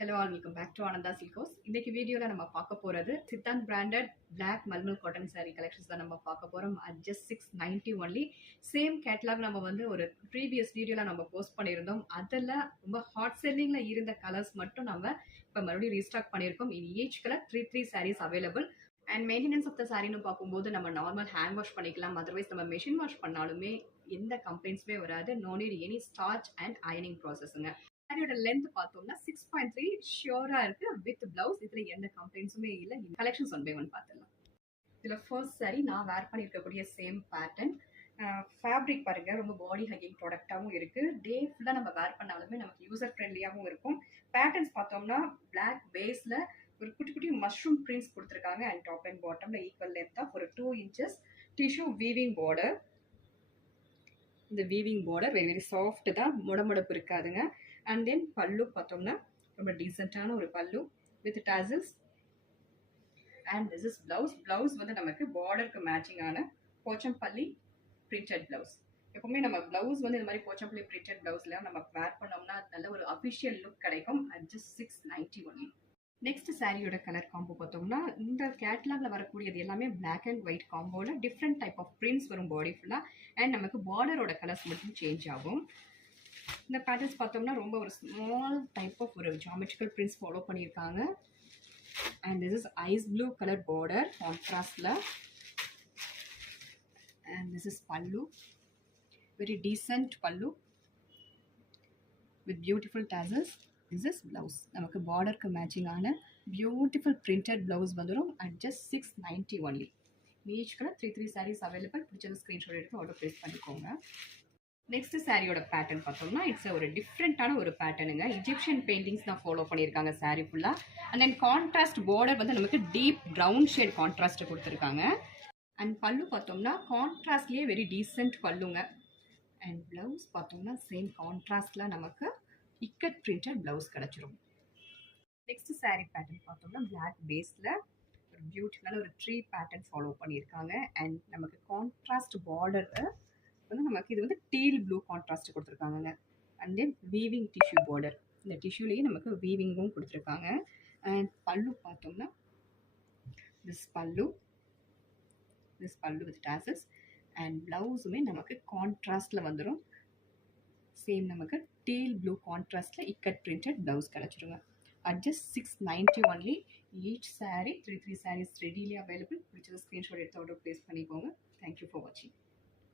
Hello all, welcome back to Ananda Silk House. இன்னைக்கு வீடியோல நம்ம பார்க்க போறது Siddhant branded Black mulmul cotton saree collections தான் நம்ம பார்க்க போறோம். at just 690 only. Same catalogue நம்ம வந்து ஒரு ப்ரீவியஸ் வீடியோல நம்ம போஸ்ட் பண்ணியிருந்தோம். அதில் ரொம்ப ஹாட் செல்லிங்ல இருந்த கலர்ஸ் மட்டும் நம்ம இப்போ மறுபடியும் ரீஸ்டாக் பண்ணியிருக்கோம். In each colour 3 sarees available. And maintenance of the சாரின்னு பார்க்கும்போது நம்ம நார்மல் ஹேண்ட் வாஷ் பண்ணிக்கலாம். அதர்வைஸ் நம்ம மெஷின் வாஷ் பண்ணாலுமே எந்த கம்ப்ளைண்ட்ஸுமே வராது. No need any starch and அயனிங் ப்ராசஸ்ங்க. சாரியோட லென்த் பார்த்தோம்னா 6.3 ஷியோரா இருக்கு வித் பிளவுஸ். இதுல எந்த கம்ப்ளைண்ட்ஸுமே இல்லை. கலெக்ஷன்ஸ் ஒன் பை ஒன் பார்த்துடலாம். இதுல ஃபர்ஸ்ட் சாரி நான் வேர் பண்ணியிருக்கக்கூடிய சேம் பேட்டர்ன். ஃபேப்ரிக் பாருங்க, ரொம்ப பாடி ஹக்கிங் ப்ராடக்டாகவும் இருக்கு. டே ஃபுல்லாக நம்ம வேர் பண்ணாலுமே நமக்கு யூசர் ஃப்ரெண்ட்லியாகவும் இருக்கும். பேட்டர்ன்ஸ் பார்த்தோம்னா பிளாக் பேஸ்ல ஒரு குட்டி குட்டி மஷ்ரூம் பிரிண்ட்ஸ் கொடுத்துருக்காங்க. அண்ட் டாப் அண்ட் பாட்டம்ல ஈக்குவல் லென்த் ஆஃப் ஒரு 2 inches டிஷ்யூ வீவிங் பார்டர். இந்த weaving border very very soft தான், முடமுடப்பு இருக்காதுங்க. அண்ட் தென் பல்லு பார்த்தோம்னா ரொம்ப டீசெண்டான ஒரு பல்லு with tassels. And this is blouse. Blouse வந்து நமக்கு பார்டருக்கு மேட்சிங்கான போச்சம்பள்ளி பிரிண்டட் பிளவுஸ். எப்பவுமே நம்ம பிளவுஸ் வந்து இந்த மாதிரி போச்சம்பள்ளி பிரிண்டட் பிளவுஸ்ல நம்ம வேர் பண்ணோம்னா நல்ல ஒரு அஃபிஷியல் லுக் கிடைக்கும். at just 690 only. நெக்ஸ்ட் சாரியோட கலர் காம்போ பார்த்தோம்னா இந்த கேட்லாக்ல வரக்கூடியது எல்லாமே பிளாக் அண்ட் ஒயிட் காம்போல டிஃப்ரெண்ட் டைப் ஆஃப் பிரிண்ட்ஸ் வரும் பாடி ஃபுல்லா. அண்ட் நமக்கு பார்டரோட கலர்ஸ் மட்டும் சேஞ்ச் ஆகும். இந்த பேட்டர்ன்ஸ் பார்த்தோம்னா ரொம்ப ஒரு ஸ்மால் டைப் ஆஃப் ஒரு ஜாமெட்ரிக்கல் பிரிண்ட்ஸ் ஃபாலோ பண்ணியிருக்காங்க. And this is ice blue colour border கான்ட்ராஸ்ட்ல. And this is pallu, very decent pallu with beautiful tassels. This is blouse. நமக்கு பார்டருக்கு மேட்சிங்கான பியூட்டிஃபுல் பிரிண்டட் பிளவுஸ் வந்துடும். at just 690 only. Each colour 3 sarees available. பிடிச்சது screenshot எடுத்து order place பண்ணிக்கோங்க. Next சாரியோட pattern பார்த்தோம்னா இட்ஸ் ஒரு டிஃப்ரெண்ட்டான ஒரு பேட்டர்னுங்க. இஜிப்சியன் பெயிண்டிங்ஸ் தான் ஃபாலோ பண்ணியிருக்காங்க சாரி ஃபுல்லாக. அண்ட் தென் கான்ட்ராஸ்ட் பார்டர் வந்து நமக்கு டீப் ப்ரௌன் ஷேட் கான்ட்ராஸ்ட் கொடுத்துருக்காங்க. அண்ட் பல்லு பார்த்தோம்னா கான்ட்ராஸ்ட்லேயே வெரி டீசென்ட் பல்லுங்க. அண்ட் ப்ளவுஸ் பார்த்தோம்னா சேம் கான்ட்ராஸ்டில் நமக்கு இக்கட் பிரிண்டட் ப்ளவுஸ் கிடச்சிரும். நெக்ஸ்ட் சாரி பேட்டர்ன் பார்த்தோம்னா பிளாக் பேஸில் ஒரு பியூட்டிஃபுல்லான ஒரு ட்ரீ பேட்டர்ன் ஃபாலோ பண்ணியிருக்காங்க. அண்ட் நமக்கு கான்ட்ராஸ்ட் பார்டர் வந்து நமக்கு இது வந்து டீல் ப்ளூ கான்ட்ராஸ்ட் கொடுத்துருக்காங்க. And then weaving tissue border. இந்த டிஷ்யூலேயே நமக்கு வீவிங்கும் கொடுத்துருக்காங்க. அண்ட் பல்லு பார்த்தோம்னா திஸ் பல்லு வித் டாசல்ஸ். அண்ட் ப்ளவுஸுமே நமக்கு கான்ட்ராஸ்டில் வந்துடும். சேம் நமக்கு டீல் ப்ளூ கான்ட்ராஸ்டில் இக்கட் பிரிண்டட் ப்ளவுஸ் கிடச்சிருங்க. at just 690 only. Each sari 3 sarees readily available. பிடிச்சது ஸ்க்ரீன்ஷாட் எடுத்து ஆர்டர் ப்ளேஸ் பண்ணிக்கோங்க. தேங்க்யூ ஃபார் வாட்சிங்.